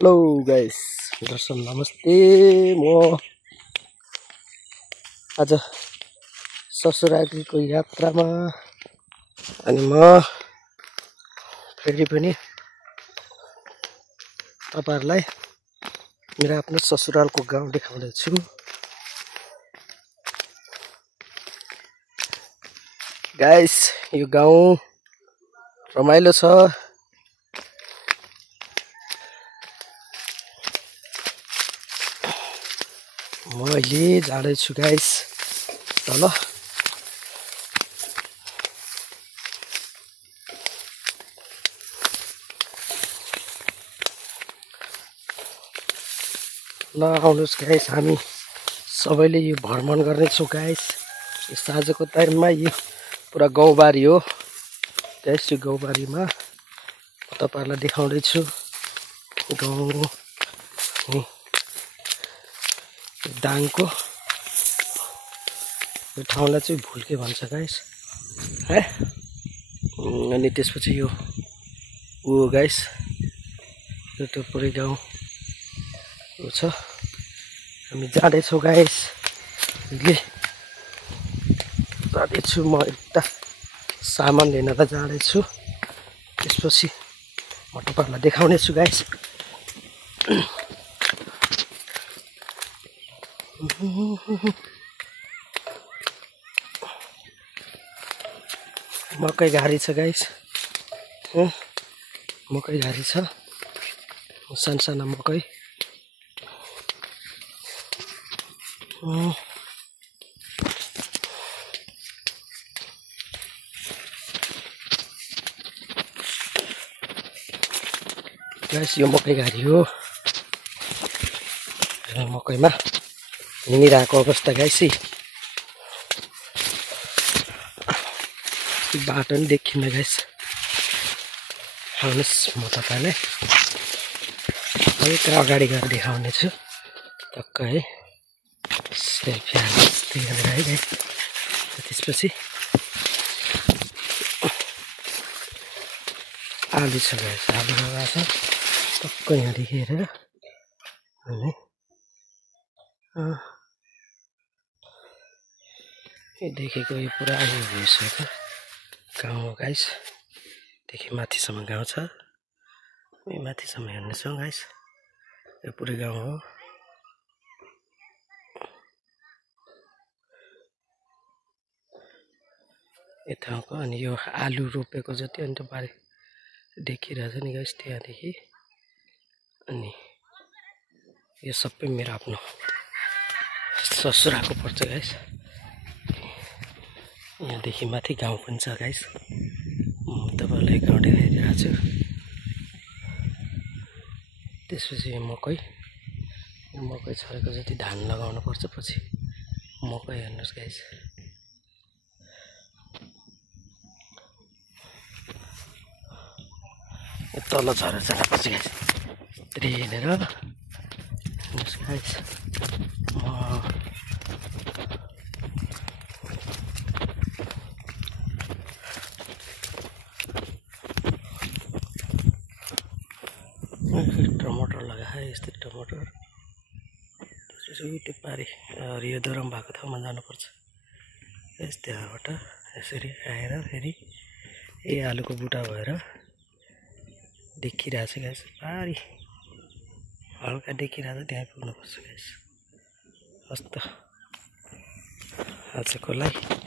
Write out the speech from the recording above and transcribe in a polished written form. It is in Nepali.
हेलो गाइस, दर्शक नमस्ते। म आज ससुरालीको यात्रामा अनि म फेरि पनि तपाईहरुलाई मेरो आफ्नो ससुरालको गाउँ देखाउँदै छु। गाइस, यो गाउँ रमाइलो छ। म अहिले जाँदैछु गाइस तल। ल आउनुहोस् गाइस, हामी सबैले यो भ्रमण गर्नेछौँ गाइस। यो साँझको टाइममा यो पुरा गाउँबारी हो गाइस। यो गाउँबारीमा तपाईहरुलाई देखाउँदै छु। गाउँ दाङको यो ठाउँलाई चाहिँ भुल्के भन्छ गाइस है। अनि त्यसपछि यो ऊ गाइस, यो त पुरै गाउँ छ। हामी जाँदैछौँ गाइस। अहिले जाँदैछु म, एउटा सामान लिनलाई जाँदैछु। त्यसपछि म तपाईहरुलाई देखाउने छु गाइस। मकै घारी छ गाइस, मकै घारी छ, सानसाना मकै। गाइस, यो मकै घारी हो। मकैमा हिँडिरहेको अवस्था गाइस। बाटो पनि देखिन्न गाइस। आउनुहोस्, म तपाईलाई अलिक अगाडि गएर देखाउने छु। टक्क है, सेल्फी हाल्दै है गाइस। त्यसपछि आलु छ गाइस, आलु लगाएको छ टक्क यहाँदेखि हेरेर। अनि देखेको यो पुरा भइसक्यो गाउँ हो गाइस। देखि माथिसम्म गाउँ छ। यो माथिसम्म हेर्नेछौँ गाइस। यो पुरै गाउँ हो। यो ठाउँको अनि यो आलु रोपेको जति अनि त्यो बारी देखिरहेछ नि गाइस त्यहाँदेखि। अनि यो सबै मेरो आफ्नो ससुराको पर्छ गाइस। यहाँदेखि माथि गाउँ पनि छ गाइस। म तपाईहरुलाई गाउँ देखाइदिएको छु। त्यसपछि यो मकै छरेको जति धान लगाउनु पर्छ। पछि मकै हेर्नुहोस् गाइस। यो तल झरेर जानुपर्छ गाइस। यत्रो हिँडेर हेर्नुहोस् गाइस। टमाटर लगाए यस्तै टमाटर। त्यसपछि त्यो पारी हरियो दरम भएको ठाउँमा जानुपर्छ। त्यहाँबाट यसरी आएर फेरि यही आलुको बुटा भएर देखिरहेछ गाइस। पारी हल्का देखिरहेछ, त्यहाँ पुग्नुपर्छ गाइस। हस्त आजको लागि